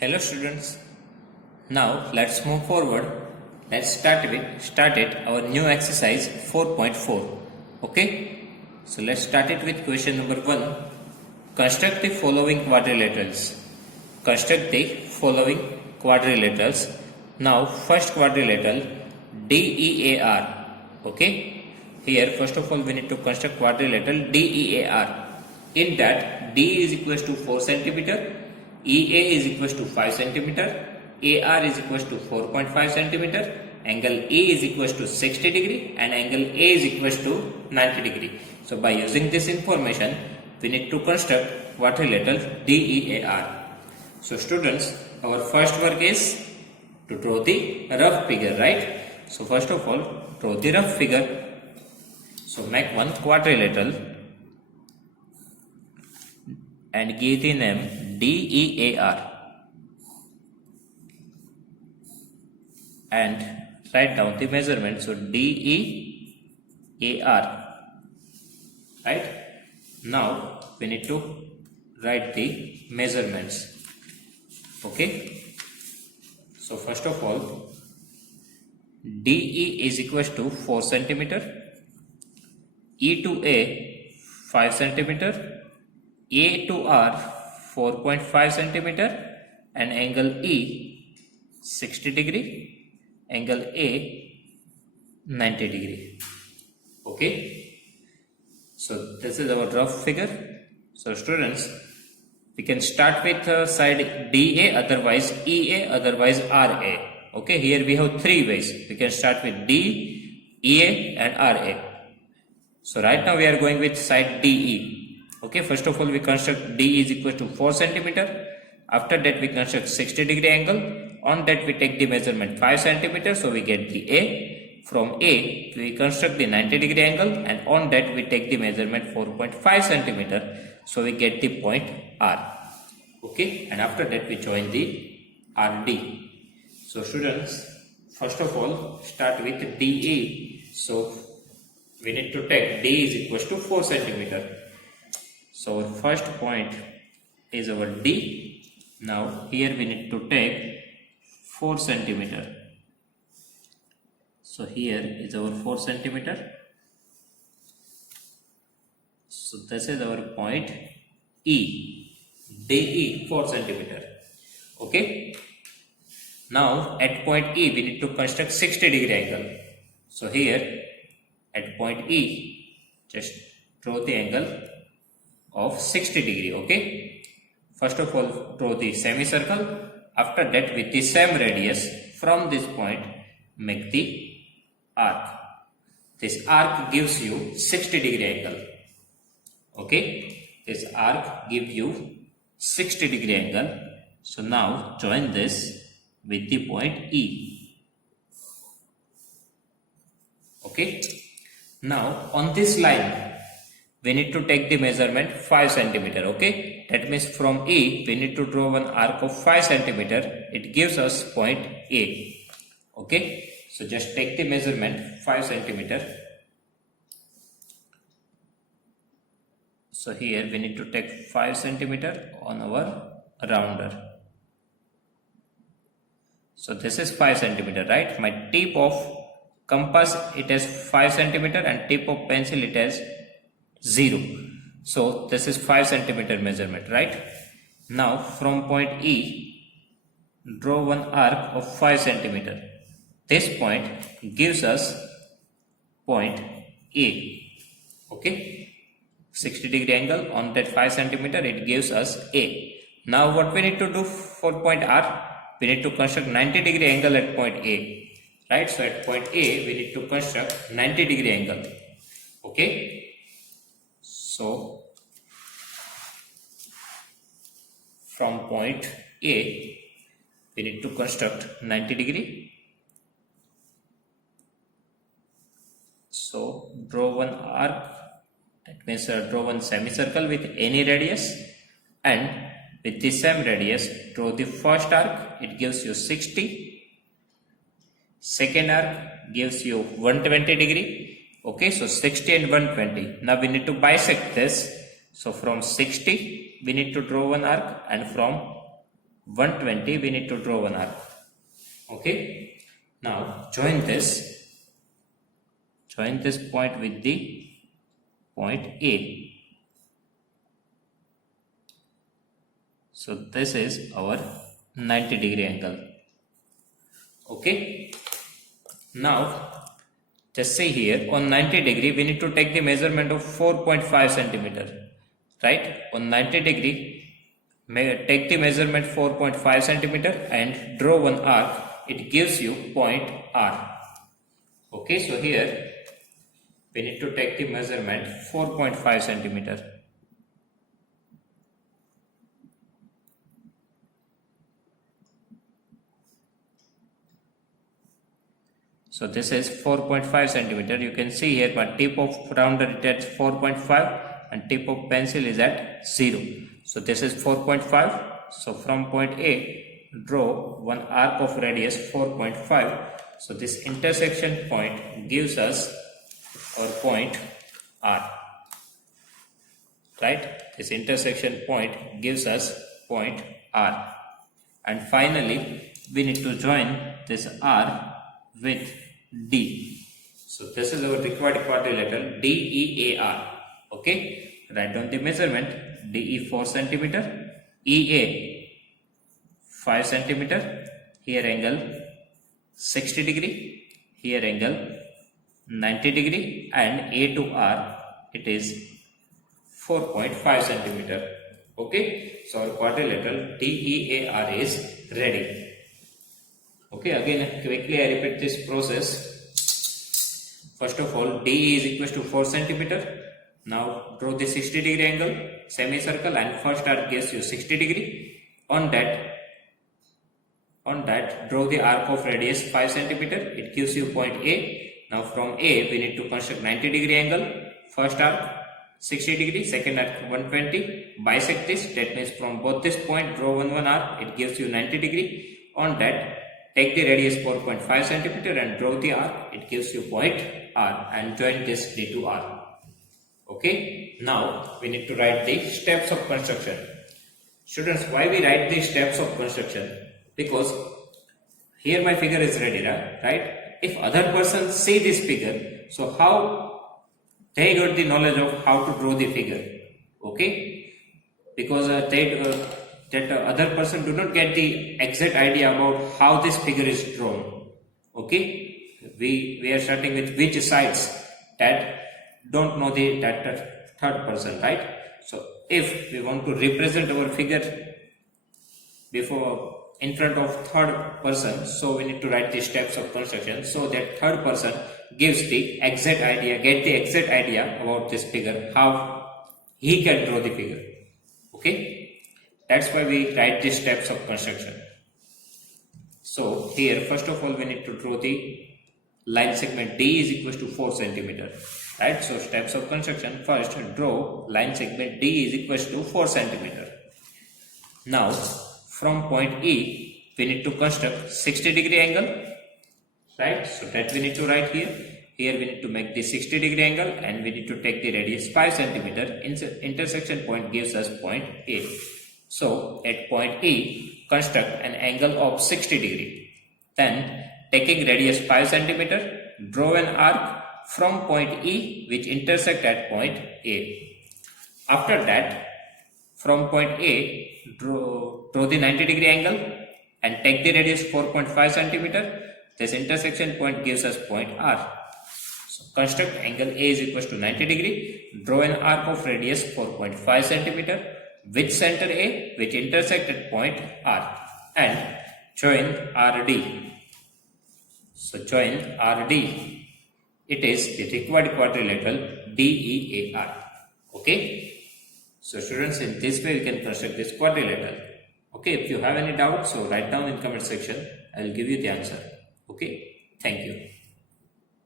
Hello students. Now let's move forward. Let's start it our new exercise 4.4. Okay? So let's start it with question number 1. Construct the following quadrilaterals. Construct the following quadrilaterals. Now first quadrilateral DEAR. Okay? Here first of all we need to construct quadrilateral DEAR. In that D is equals to 4 centimeter, EA is equals to 5 centimeter, AR is equals to 4.5 centimeter, angle E is equals to 60 degree and angle A is equals to 90 degree. So by using this information, we need to construct quadrilateral DEAR. So students, our first work is to draw the rough figure, right? So first of all, draw the rough figure. So make one quadrilateral and give the name DEAR and write down the measurement. So DEAR, right? Now we need to write the measurements. Okay, so first of all, DE is equals to 4 centimeter, E to A 5 centimeter, A to R 4.5 centimeter and angle E 60 degree, angle A 90 degree. Okay, so this is our rough figure. So students, we can start with side DA, otherwise EA, otherwise RA. Okay, here we have three ways. We can start with D, EA and RA. So right now we are going with side DE. Okay, first of all we construct D is equal to 4 centimeter. After that we construct 60 degree angle. On that we take the measurement 5 centimeter. So we get the A. From A we construct the 90 degree angle and on that we take the measurement 4.5 centimeter. So we get the point R. Okay, and after that we join the RD. So students, first of all start with DE. So we need to take D is equal to 4 centimeter. So our first point is our D. Now here we need to take 4 centimeter. So here is our 4 centimeter. So this is our point E. DE 4 centimeter. Okay. Now at point E we need to construct 60 degree angle. So here at point E just draw the angle of 60 degree. Okay, first of all draw the semicircle. After that with the same radius from this point make the arc. This arc gives you 60 degree angle. Okay, this arc gives you 60 degree angle. So now join this with the point E. Okay, now on this line we need to take the measurement 5 centimeter. Okay, that means from E we need to draw one arc of 5 centimeter. It gives us point A. Okay, so just take the measurement 5 centimeter. So here we need to take 5 centimeter on our rounder. So this is 5 centimeter, right? My tip of compass it has 5 centimeter and tip of pencil it has 0. So this is 5 centimeter measurement, right? Now from point E draw one arc of 5 centimeter. This point gives us point A. Okay, 60 degree angle on that 5 centimeter, it gives us A. Now what we need to do for point R? We need to construct 90 degree angle at point A. Right, so at point A we need to construct 90 degree angle. Okay, so from point A we need to construct 90 degree. So draw one arc, that means draw one semicircle with any radius, and with the same radius draw the first arc. It gives you 60. Second arc gives you 120 degree. Okay, so 60 and 120. Now we need to bisect this. So from 60 we need to draw one arc, and from 120, we need to draw one arc. Okay, now join this point with the point A. So this is our 90-degree angle. Okay, now just say here on 90-degree we need to take the measurement of 4.5 centimeter, right? On 90-degree take the measurement 4.5 centimeter and draw one arc. It gives you point R. Okay, so here we need to take the measurement 4.5 centimeter. So this is 4.5 centimeter. You can see here my tip of rounder is at 4.5 and tip of pencil is at 0. So this is 4.5. So from point A, draw one arc of radius 4.5. So this intersection point gives us our point R. Right? This intersection point gives us point R. And finally, we need to join this R with D. So this is our required quadrilateral DEAR. Okay, write down the measurement. DE 4 centimeter, EA 5 centimeter. Here angle 60 degree. Here angle 90 degree, and A to R it is 4.5 centimeter. Okay, so our quadrilateral DEAR is ready. Okay, again quickly I repeat this process. First of all, DE is equal to 4 centimeter. Now draw the 60 degree angle, semicircle, and first arc gives you 60 degree. On that draw the arc of radius 5 centimeter. It gives you point A. Now from A we need to construct 90 degree angle. First arc 60 degree, second arc 120. Bisect this. That means from both this point draw one arc. It gives you 90 degree. On that, take the radius 4.5 centimeter and draw the arc. It gives you point R, and join this D to R. Okay. Now we need to write the steps of construction. Students, why we write the steps of construction? Because here my figure is ready, right? If other person see this figure, so how they got the knowledge of how to draw the figure? Okay, because other person do not get the exact idea about how this figure is drawn. Okay, we are starting with which sides, that don't know that third person, right? So if we want to represent our figure in front of third person, so we need to write the steps of construction so that third person gives the exact idea, get the exact idea about this figure, how he can draw the figure. Okay, that's why we write the steps of construction. So here first of all we need to draw the line segment D is equal to 4 centimeter. Right, so steps of construction. First, draw line segment D is equal to 4 centimeter. Now, from point E, we need to construct 60 degree angle. Right, so that we need to write here. Here we need to make the 60 degree angle, and we need to take the radius 5 centimeter. Intersection point gives us point A. So, at point E, construct an angle of 60 degree. Then, taking radius 5 centimeter, draw an arc from point E which intersect at point A. After that, from point A, draw the 90 degree angle and take the radius 4.5 centimeter. This intersection point gives us point R. So construct angle A is equal to 90 degree. Draw an arc of radius 4.5 centimeter with center A which intersect at point R, and join RD. So join RD. It is the required quadrilateral DEAR. Okay. So students, in this way we can construct this quadrilateral. Okay. If you have any doubt, so write down in comment section. I will give you the answer. Okay. Thank you.